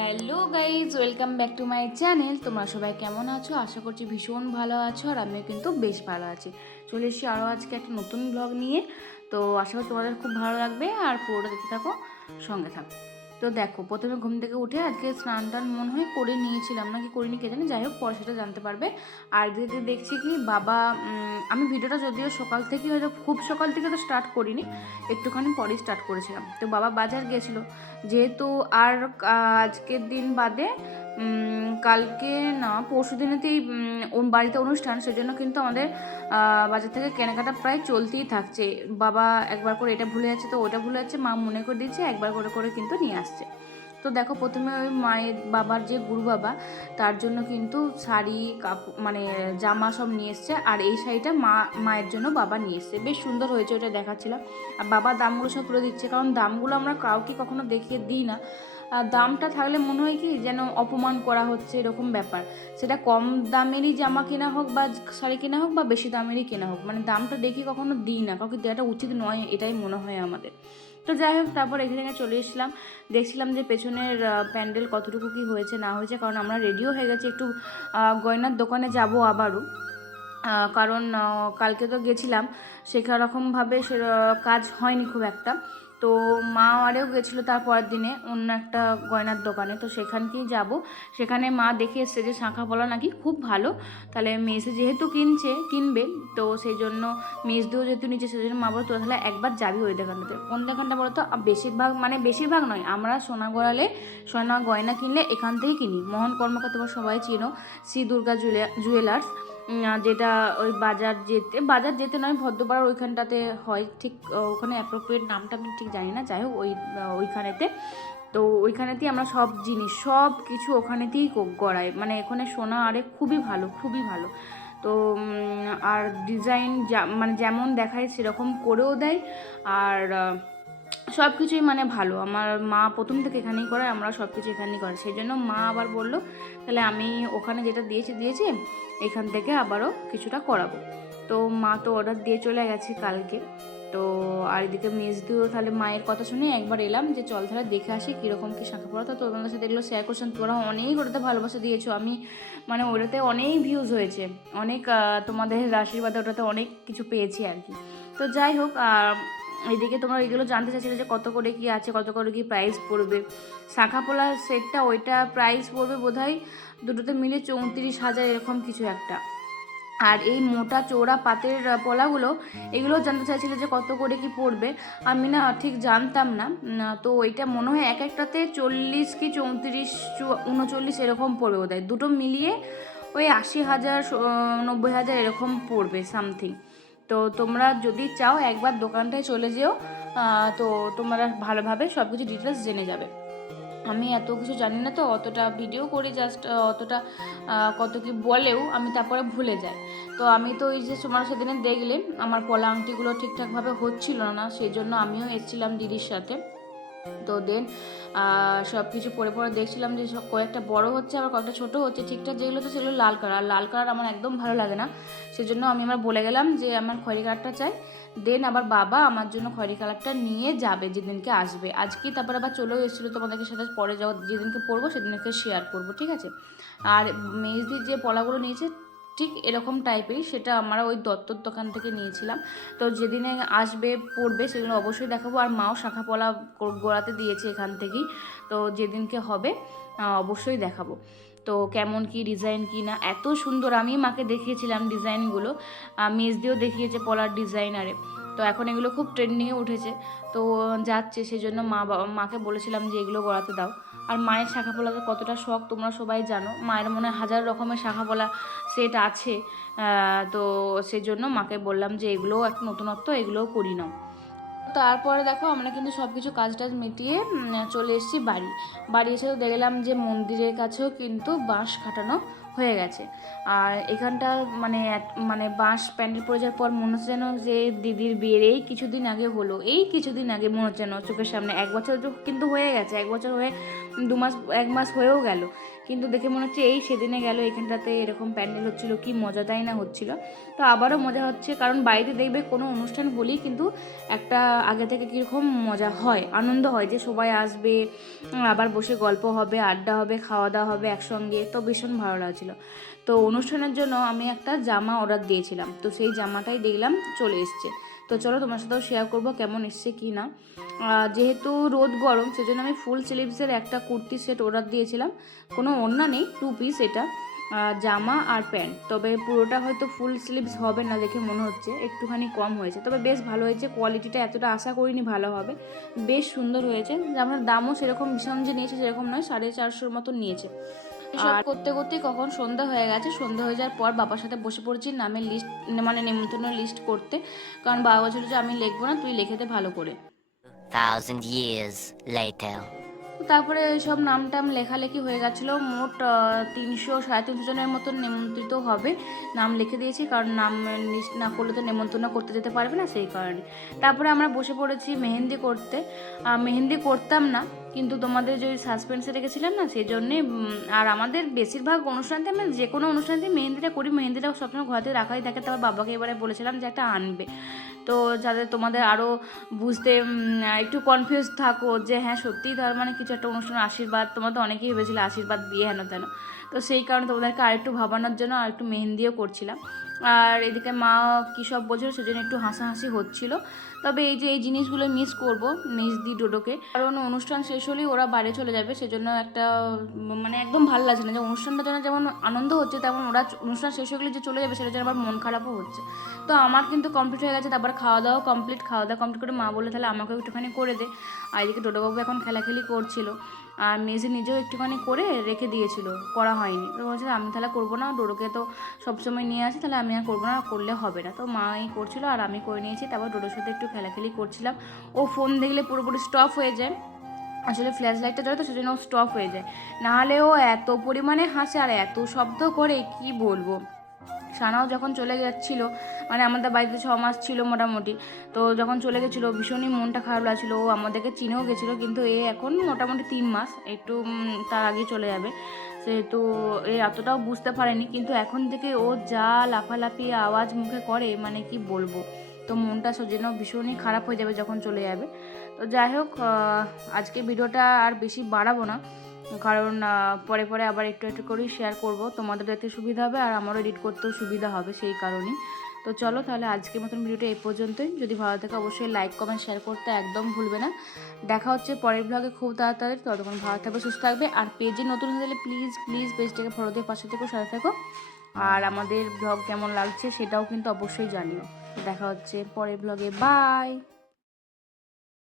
Hello guys welcome back to my channel তোমরা সবাই কেমন আছো? আশা করছি ভীষণ ভালো আছো আর আমিও কিন্তু বেশ ভালো আছি। চলে এসেছি আরও আজকে একটা নতুন ব্লগ নিয়ে। তো আশা করি তোমাদের খুব ভালো লাগবে আর পুরোটা দেখতে থাকো, সঙ্গে থাকো। তো দেখো, প্রথমে ঘুম থেকে উঠে আজকে স্নান টান মনে হয় করে নিয়েছিলাম, নাকি করিনি কে জানি, যাই হোক, পরে সেটা জানতে পারবে। আর দিদি দেখছি কি, বাবা আমি ভিডিওটা যদিও সকাল থেকে হয়তো খুব সকাল থেকে তো স্টার্ট করিনি, একটুখানি পরেই স্টার্ট করেছিলাম। তো বাবা বাজার গিয়েছিল যেহেতু আর আজকের দিন বাদে কালকে না, পরশু দিনেতেই বাড়িতে অনুষ্ঠান, সেজন্য কিন্তু আমাদের বাজার থেকে কেনাকাটা প্রায় চলতেই থাকছে। বাবা একবার করে এটা ভুলে যাচ্ছে, তো ওটা ভুলে যাচ্ছে, মা মনে করে দিচ্ছে, একবার করে করে কিন্তু নিয়ে আসছে। তো দেখো প্রথমে ওই মায়ের বাবার যে গুরু বাবা, তার জন্য কিন্তু শাড়ি কাপড় মানে জামা সব নিয়ে এসছে আর এই শাড়িটা মা, মায়ের জন্য বাবা নিয়ে এসছে। বেশ সুন্দর হয়েছে ওটা দেখাচ্ছিলাম। আর বাবা দামগুলো সব তুলে দিচ্ছে, কারণ দামগুলো আমরা কাউকে কখনো দেখিয়ে দিই না। আর দামটা থাকলে মনে হয় কি যেন অপমান করা হচ্ছে এরকম ব্যাপার। সেটা কম দামেরই জামা কেনা হোক বা শাড়ি কেনা হোক বা বেশি দামেরই কেনা হোক মানে দামটা দেখে কখনো দিই না। কাউকে দেওয়াটা উচিত নয়, এটাই মনে হয় আমাদের। তো যাই হোক, তারপর এখানে চলে এসেছিলাম। দেখছিলাম যে পেছনের প্যান্ডেল কতটুকু কি হয়েছে, না হয়েছে, কারণ আমরা রেডিও হয়ে গেছি। একটু গয়নার দোকানে যাব আবারও। কারণ কালকে তো গেছিলাম, সেরকমভাবে সে কাজ হয়নি খুব একটা। তো মা আরেও গেছিল তার পরের দিনে অন্য একটা গয়নার দোকানে। তো সেখানকেই যাব। সেখানে মা দেখে এসছে যে শাঁখা পলা নাকি খুব ভালো। তাহলে মেসে যেহেতু কিনছে, কিনবে, তো সেই জন্য মেস দিয়েও যেহেতু নিচে সেই জন্য মা বলো তোরা তাহলে একবার যাবি ওই দোকানটাতে। কোন দোকানটা বলো তো? বেশিরভাগ মানে বেশিরভাগ নয়, আমরা সোনা গড়ালে সোনা গয়না কিনলে এখান থেকেই কিনি। মোহন কর্মকার তোমার সবাই চিনো, শ্রী দুর্গা জুয়েলা জুয়েলার্স। যেটা ওই বাজার যেতে বাজার যেতে নয়, ভদ্রপাড়ার ওইখানটাতে হয়, ঠিক ওখানে অ্যাপ্রোপ্রিয়েট নামটা আমি ঠিক জানি না, যাই হোক, ওই ওইখানেতে। তো ওইখানেতেই আমরা সব জিনিস, সব কিছু ওখানেতেই গড়াই। মানে এখানে সোনা আরে খুবই ভালো খুবই ভালো। তো আর ডিজাইন মানে যেমন দেখায় সেরকম করেও দেয়। আর সব কিছুই মানে ভালো। আমার মা প্রথম থেকে এখানেই করে, আমরা সব কিছু এখানেই করে। সেই জন্য মা আবার বলল, তাহলে আমি ওখানে যেটা দিয়েছি দিয়েছি, এখান থেকে আবারও কিছুটা করাবো। তো মা তো অর্ডার দিয়ে চলে গেছে কালকে। তো আর এদিকে মেজ দিয়েও তাহলে মায়ের কথা শুনে একবার এলাম যে, চল তাহলে দেখে আসি কীরকম কী শাখা পড়া তো তোমাদের সাথে এগুলো শেয়ার করছেন তোরা অনেক ওটাতে ভালোবাসা দিয়েছ। আমি মানে ওটাতে অনেক ভিউজ হয়েছে। অনেক তোমাদের আশীর্বাদে ওটাতে অনেক কিছু পেয়েছি আর কি। তো যাই হোক এদিকে তোমরা এগুলো জানতে চাইছিলে যে কত করে কি আছে, কত করে কি প্রাইস পড়বে। শাখা পোলা সেটটা ওইটা প্রাইস পড়বে বোধহয় দুটোতে মিলে চৌত্রিশ হাজার এরকম কিছু একটা। আর এই মোটা চৌড়া পাতের পলাগুলো, এগুলো জানতে চাইছিল যে কত করে কি পড়বে। আমি না ঠিক জানতাম না। তো এটা মনে হয় এক একটাতে চল্লিশ কি চৌত্রিশ উনচল্লিশ এরকম পড়বে বোধহয়। দুটো মিলিয়ে ওই আশি হাজার নব্বই হাজার এরকম পড়বে সামথিং তো তোমরা যদি চাও একবার দোকানটায় চলে যেও তো তোমরা ভালোভাবে সব কিছু ডিটেলস জেনে যাবে। আমি এত কিছু জানি না তো, অতটা ভিডিও করি জাস্ট অতটা কত কি বলেও আমি তারপরে ভুলে যাই। তো আমি তো ওই যে তোমার সেদিনে দেখলে, আমার পলা আংটিগুলো ঠিকঠাকভাবে হচ্ছিল না, সেই জন্য আমিও এসেছিলাম দিদির সাথে। তো দেন সব কিছু পরে পরে দেখছিলাম যে সব কয়েকটা বড় হচ্ছে, আবার কয়েকটা ছোট হচ্ছে। ঠিকঠাক যেগুলো তো সেগুলো লাল কালার লাল কালার আমার একদম ভালো লাগে না। সেজন্য আমি আমার বলে গেলাম যে আমার খয়রি কালারটা চাই। দেন আবার বাবা আমার জন্য খয়রি কালারটা নিয়ে যাবে যেদিনকে আসবে। আজকে তারপর আবার চলেও এসেছিল তোমাদেরকে সাথে পরে যেদিনকে পড়ব সেদিনকে শেয়ার করব, ঠিক আছে? আর মেজদির যে পলাগুলো নিয়েছে ঠিক এরকম টাইপেরই সেটা আমরা ওই দত্তর দোকান থেকে নিয়েছিলাম। তো যেদিনে আসবে, পড়বে সেদিন অবশ্যই দেখাবো। আর মাও শাখা পলা গো- গোড়াতে দিয়েছে এখান থেকেই। তো যেদিনকে হবে অবশ্যই দেখাবো। তো কেমন কি ডিজাইন কি না এত সুন্দর। আমি মাকে দেখিয়েছিলাম ডিজাইনগুলো মেজ দিয়েও দেখিয়েছে পলার ডিজাইন আরে। তো এখন এগুলো খুব ট্রেন্ডিংয়ে উঠেছে। তো যাচ্ছে সেই জন্য মা বাবা মাকে বলেছিলাম যে এগুলো গড়াতে দাও। আর মায়ের শাখা পলাতে কতটা শখ তোমরা সবাই জানো। মায়ের মনে হাজার রকমের শাখা পলা সেট আছে। তো সেই জন্য মাকে বললাম যে এগুলোও একটা নতুনত্ব, এগুলোও করি নাও। তারপরে দেখো আমরা কিন্তু সব কিছু কাজ টাজ মিটিয়ে চলে এসেছি বাড়ি। বাড়ি এসেও দেখলাম যে মন্দিরের কাছেও কিন্তু বাঁশ কাটানো হয়ে গেছে। আর এখানটা মানে মানে বাঁশ প্যান্ডেল পড়ে যাওয়ার পর মনে হচ্ছে যেন যে দিদির বিয়ের এই কিছুদিন আগে হলো। এই কিছুদিন আগে মনে হচ্ছে যেন চোখের সামনে, এক বছর কিন্তু হয়ে গেছে, এক বছর হয়ে, দু মাস, এক মাস হয়েও গেল। কিন্তু দেখে মনে হচ্ছে, এই সেদিনে গেল, এখানটাতে এরকম প্যান্ডেল হচ্ছিল, কি মজাদাই না হচ্ছিল? তো আবারও মজা হচ্ছে, কারণ বাড়িতে দেখবে কোনো অনুষ্ঠান বলেই কিন্তু একটা আগে থেকে কীরকম মজা হয়, আনন্দ হয় যে সবাই আসবে, আবার বসে গল্প হবে, আড্ডা হবে খাওয়া দাওয়া হবে একসঙ্গে, তো ভীষণ ভালো লাগছিল। তো অনুষ্ঠানের জন্য আমি একটা জামা অর্ডার দিয়েছিলাম, তো সেই জামাটাই দেখলাম চলে এসছে। তো চলো তোমার সাথেও শেয়ার করব কেমন এসছে কি না যেহেতু রোদ গরম, সেজন্য আমি ফুল স্লিভসের একটা কুর্তি সেট অর্ডার দিয়েছিলাম। কোনো ওড়না নেই টু পিস এটা জামা আর প্যান্ট। তবে পুরোটা হয়তো ফুল স্লিভস হবে না দেখে মনে হচ্ছে, একটুখানি কম হয়েছে। তবে বেশ ভালো হয়েছে কোয়ালিটিটা এতটা আশা করিনি ভালো হবে। বেশ সুন্দর হয়েছে, জামার দামও সেরকম ভীষণ যে নিয়েছে সেরকম নয়, সাড়ে চারশোর মতন নিয়েছে। এসব করতে করতে কখন সন্ধ্যা হয়ে গেছে। সন্ধ্যা হয়ে যাওয়ার পর বাবার সাথে বসে পড়েছি নামের লিস্ট মানে নেমন্তন্ন লিস্ট করতে। কারণ বাবা বলছিল যে আমি লিখব না তুই লিখে দে ভালো করে। Thousand years later. তারপরে সব নাম টাম লেখালেখি হয়ে গেছিল। মোট তিনশো সাড়ে তিনশো জনের মতন নিমন্ত্রিত হবে। নাম লিখে দিয়েছি কারণ নাম লিস্ট না করলে তো নেমন্তন্ন করতে যেতে পারবে না সেই কারণে। তারপরে আমরা বসে পড়েছি মেহেন্দি করতে। মেহেন্দি করতাম না কিন্তু তোমাদের যে সাসপেন্সে রেখেছিলাম না সেই জন্যে আর আমাদের বেশিরভাগ অনুষ্ঠানতে আমরা যে কোনো অনুষ্ঠানতে মেহেন্দিটা করি। মেহেন্দিটা সবসময় ঘরেতে রাখাই থাকে। তারপর বাবাকে এবারে বলেছিলাম যে একটা আনবে। তো যাতে তোমাদের আরও বুঝতে একটু কনফিউজ থাকো যে হ্যাঁ সত্যিই তার মানে কিছু একটা অনুষ্ঠান আশীর্বাদ, তোমরা তো অনেকেই ভেবেছিলে আশীর্বাদ বিয়ে হেন তেন। তো সেই কারণে তোমাদেরকে আরেকটু ভাবানোর জন্য আর একটু মেহেন্দিও করছিলাম। আর এদিকে মা কী সব বলছিল, সেজন্য একটু হাসাহাসি হচ্ছিল। তবে এই যে এই জিনিসগুলো মিস করব মিস মেজদি ডোডোকে। কারণ অনুষ্ঠান শেষ হলেই ওরা বাড়ি চলে যাবে, সেজন্য একটা মানে একদম ভালো লাগছে না। যে অনুষ্ঠানটা যেন যেমন আনন্দ হচ্ছে, তেমন ওরা অনুষ্ঠান শেষ হয়ে গেলে যে চলে যাবে, সেটা যেন আবার মন খারাপও হচ্ছে। তো আমার কিন্তু কমপ্লিট হয়ে গেছে, তারপর খাওয়া দাওয়া কমপ্লিট খাওয়া দাওয়া কমপ্লিট করে মা বলে তাহলে আমাকেও একটুখানি করে দে। আর এদিকে ডোডোবাবু এখন খেলাখেলি করছিল। আর মেজে নিজেও একটুখানি করে রেখে দিয়েছিল, করা হয়নি। তো বলছে, আমি তাহলে করব না, ডোডোকে তো সবসময় নিয়ে আসি, তাহলে আমি আর করব না, করলে হবে না। তো মাই করছিল, আর আমি করে নিয়েছি। তারপর ডোডোর সাথে একটু খেলাখেলি করছিলাম। ও ফোন দেখলে পুরোপুরি স্টপ হয়ে যায়। আসলে ফ্ল্যাশ লাইটটা জ্বলে তো সেজন্য স্টপ হয়ে যায়। নাহলে ও এত পরিমাণে হাসে আর এত শব্দ করে কি বলব? সানাও যখন চলে যাচ্ছিল মানে আমাদের বাড়িতে ছ মাস ছিল মোটামুটি, তো যখন চলে গেছিল, ভীষণই মনটা খারাপ লাগছিল। ও আমাদেরকে চিনেও গেছিল, কিন্তু এ এখন মোটামুটি তিন মাস, একটু তার আগে চলে যাবে। সেহেতু এ এতটাও বুঝতে পারেনি, কিন্তু এখন থেকে ও যা লাফালাফি, আওয়াজ মুখে করে মানে কি বলব? তো মনটা সেজন্য ভীষণই খারাপ হয়ে যাবে যখন চলে যাবে। তো যাই হোক আজকে ভিডিওটা আর বেশি বাড়াবো না। কারণ পরে পরে আবার একটু একটু করেই শেয়ার করব। তোমাদের এতে সুবিধা হবে আর আমারও এডিট করতেও সুবিধা হবে সেই কারণেই। তো চলো তাহলে আজকের মতন ভিডিওটা এই পর্যন্তই। যদি ভালো থাকে অবশ্যই লাইক কমেন্ট শেয়ার করতে একদম ভুলবে না। দেখা হচ্ছে পরের ব্লগে খুব তাড়াতাড়ি। ততক্ষণ ভালো থাকবে, সুস্থ থাকবে। আর পেজে নতুন হয়ে গেলে প্লিজ প্লিজ পেজটাকে ফলো দিয়ে পাশে থেকেও সাথে থাকো। আর আমাদের ব্লগ কেমন লাগছে সেটাও কিন্তু অবশ্যই জানিও। দেখা হচ্ছে পরের ব্লগে বাই